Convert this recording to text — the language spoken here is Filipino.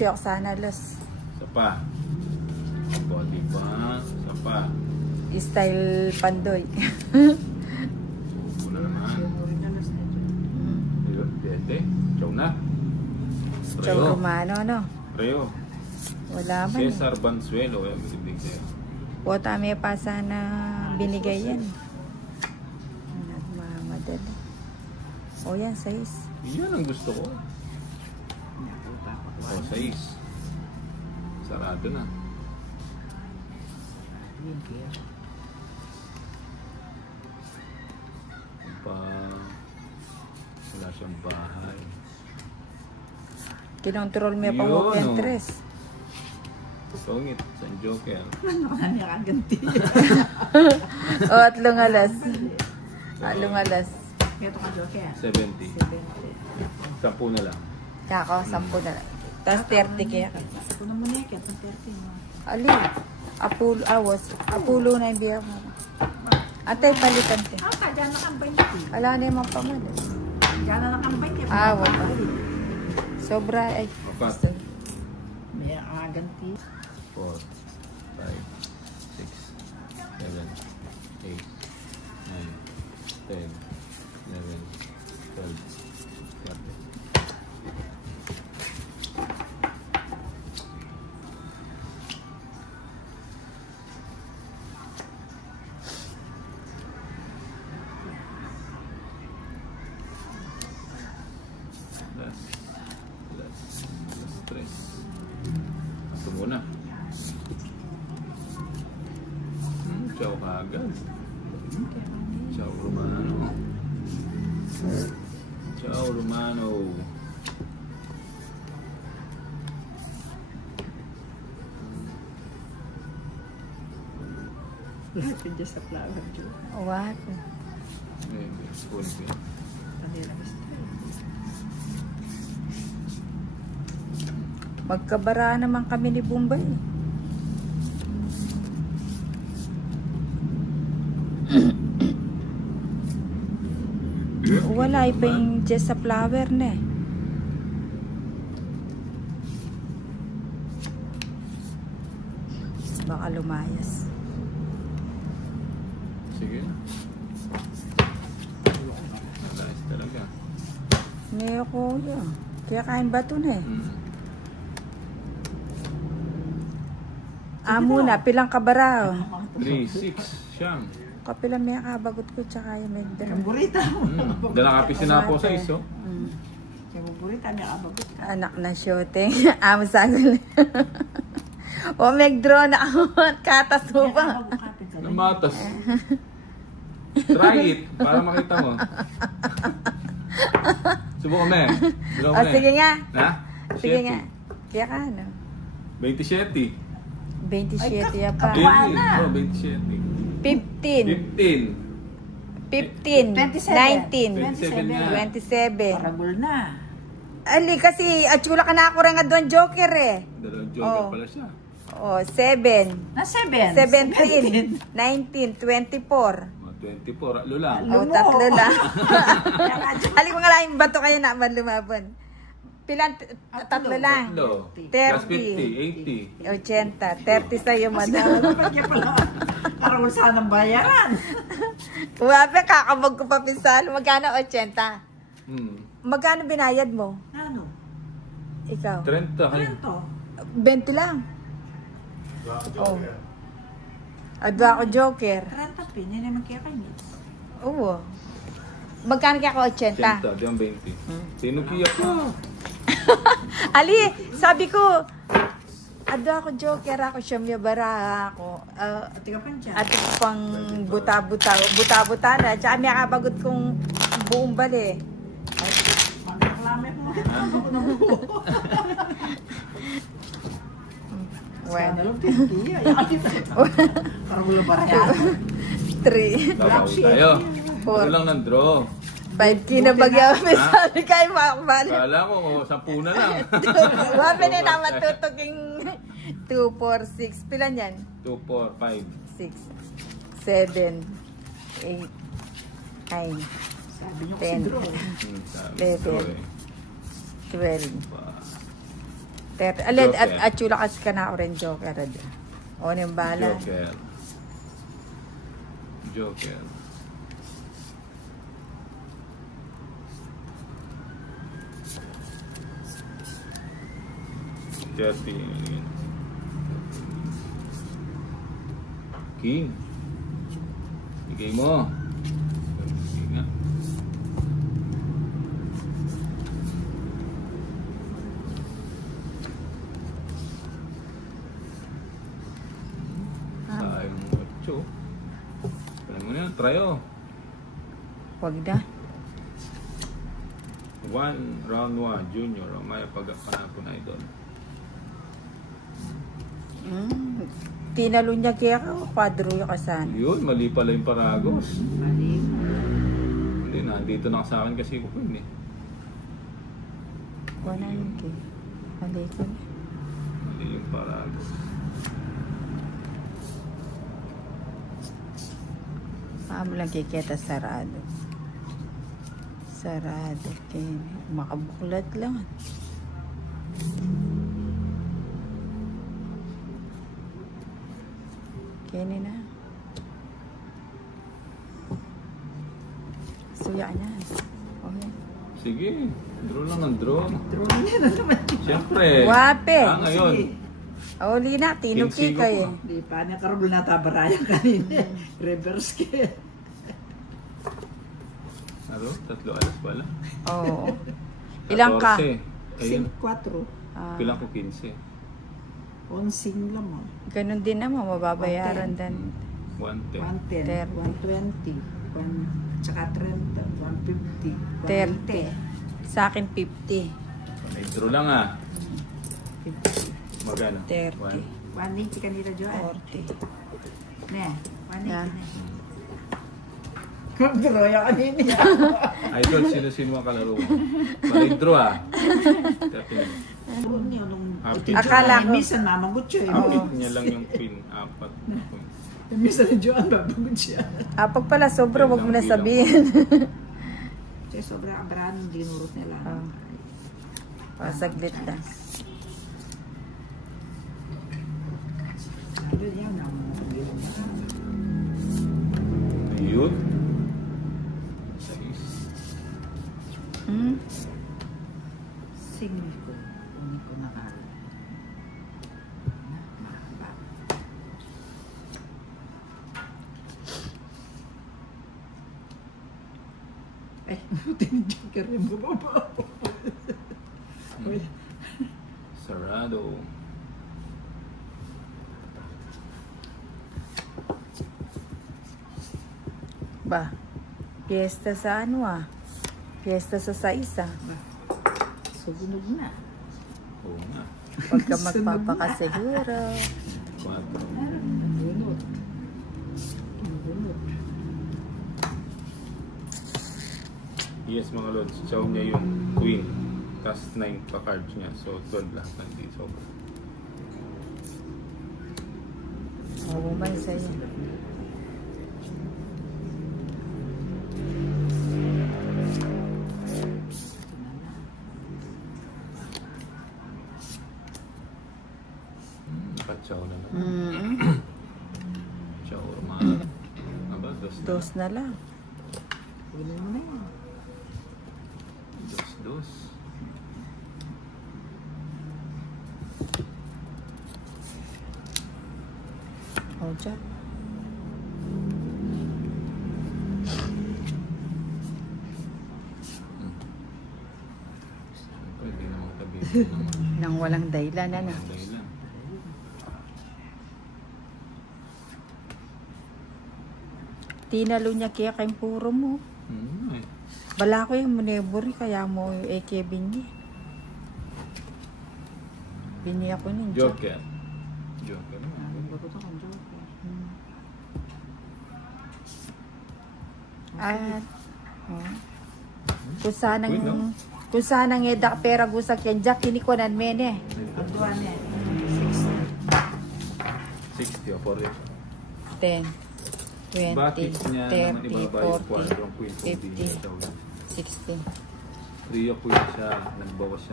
si Oksana Los. Isa pa. Aba, diba? Isa pa. Style Pandoy. Una naman. Dede. Chow na. Chow Romano, no? Reo. Wala man. Cesar Bansuelo. Ayan, bibig sa'yo. Wata may pa sana binigay yan. Nagmamadali. O yan, 6. Yan ang gusto ko. O, 6. Sarado na. Wala siyang bahay. Kinontrol mo pa mo Pinterest. Sungit, San Joker. Ano ka niya kaganti? O, 3 alas. 3 alas. Ito ka Joker. 70. 10 na lang. Kako, 10 na lang. Tapos 30 kaya. Ito naman niya, kaya 30 mo. Ali, Apulo, awas. Apulo na yung biyak mo. Atay, palitan siya. Ah, kaya na kang 20. Wala na yung mga pamalas. Kaya na kang 20. Awa pa. Sobra, ay. Apat. May kaganti. 4, 5, 6, 7, 8, 9, 10, 11, 12, 13. Last 3. Ito muna. Ciao kagad. Ciao Romano. Ciao Romano. Lapit dyan sa flower, Jo. What? Kanila gusto. Magkabara naman kami ni Bombay. Wala, iba yung just sa flower na eh. Baka lumayas. Sige. Nice talaga. Ngayon ko yun. Kaya kain ba ito na eh? Muna, pilang kabara. 3, 6, siyang. Kapilang may kabagot ko tsaka yung may Ang burita mo. Dala kapi sinapo sa iso. Yung burita, may kabagot ka. Anak na shooting. Masagol. O, mag-draw na ako. Katas mo ba? Namatas. Try it. Para makita mo. Subukan mo eh. O, sige nga. Ha? Sige nga. Kaya ka, ano? 27. 27 ya pa. 27. 15. 15. 19. 27. Parabol na. Ali, kasi atsula ka na ako rin nga doon, Joker eh. Dalawang joker pala siya. Oh, 7. Na 7. 17. 19. 24. 24. Lula. Oh, 3 lang. Ali ko nga lang yung bato kayo na lumabon. Pilan? 3 lang. 30. 50. 80. 30 sa'yo, madam. Kaya pala, karawal sana ng bayaran. Wape, kakabog ko pa pinsal. Magkano 80? Magkano binayad mo? Ano? Ikaw? 30. 20 lang. Oh. Adwa ako Joker. 30 pin, yun naman kaya kayo. Oo. Magkano kaya ako 80? 80, di ang 20. Tinukiya ka. Ali, sabi ko, adwa ako Joker, ako siyam bara ako. Ati ka pa dyan. At pang buta-buta na. Tsaka may kabagot kong buong bali. Magkaklame mo. Ako na buo. Bueno. Parang wala para yan. 3. Babawi tayo. Ito lang ng draw. 5 kinabagyaw. Sabi kayo makakabali. Kala ko, 10 na lang. Wapi na naman tutuking 2, 4, 6. Pilan yan? 2, 4, 5. 6, 7, 8, 9, Sabi niyo 10, kasi draw. 11, 12, 13, Aled Joker. at chula kas ka na orange joker. O yung bala. Joker. Joker. King. Bigay mo. Sige nga. Sayang mo, Cho. Alam mo na, try oh. Huwag na. 1, round 1, junior. O may pagkakanapon na idol. Tinalo niya kaya ka, kwadro yung kasan. Yun, mali pala yung Paragos. Mali. Hindi, nandito na sa akin kasi ko yun eh. Wala yun kay. Mali ko na. Mali yung Paragos. Paano lang kikita sarado. Sarado. Makabuklat lang. Kini na. Suya niya. Okay. Sige, draw lang ang draw. Draw niya na naman. Siyempre. Wape. Ngayon. Uli na, tinuki Kinsigo kayo. Di pa niya karugol na tabarayan kanina. Reverse ka. Ano? 3 alas pala. Oo. Ilang ka? 14. Ayun. 4. Pilang ko 15. Onsing lang mo. Ganun din naman, mababayaran din. 110. 110, 120, tsaka 30, 150, 30. Sa akin, 50. May draw lang ah. 50. Magano? 30. 180 kanila, Joan. 40. Ne, 180 Yeah. na. Draw yung kanina. Idol, sino-sino ang kalaro mo? May draw ah. Doon niyo nung Happy. Akala ko- Minsan mamagot siya. Kapit niya lang yung pin. 4. Minsan ni Joan babagot siya. Pag pala sobra, wag mo na sabihin. Kasi sobrang abrahan yung dinurot nila. Oh. Pasaglit na. Sabi niya na Ayun. Singin ko. Kunin ko na kala. Mahaba. Buti ni Joker yung bumaba. Sarado. Ba, piyesta sa ano ah. Piyesta sa isa. Sugunog na. Oo nga. Huwag ka magpapakasiguro. 4. Bunot. Bunot. Yes mga lods. Chow niya yung queen. Tapos 9 pa cards niya. So 12 lahat nandito. Oo man sa'yo. Chow na lang. Mm-hmm. Chow romano. Aba, Dos na lang. Kunin mo na yan. Dos. O, Jack. Pwede na matabihin naman. Nang walang dahilan, ano? Dahil lang. Tinalo niya kaya kayong puro mo. Eh. Bala ko yung manebori, kaya mo yung AK bingi. Bingi ako nun, Jack. Joker. Joker naman. Bagot ako, Joker. At, Wait, no? kung sanang edak pera gusak yan, Jack, kinikunan mene. Ang duwan eh. 60 o 40. 10, 20, Bakit niya naman 30, ibaba yung 40, quadrong queen kung di 50, niya daw? 60. 3 o queen siya. Nagbawas siya.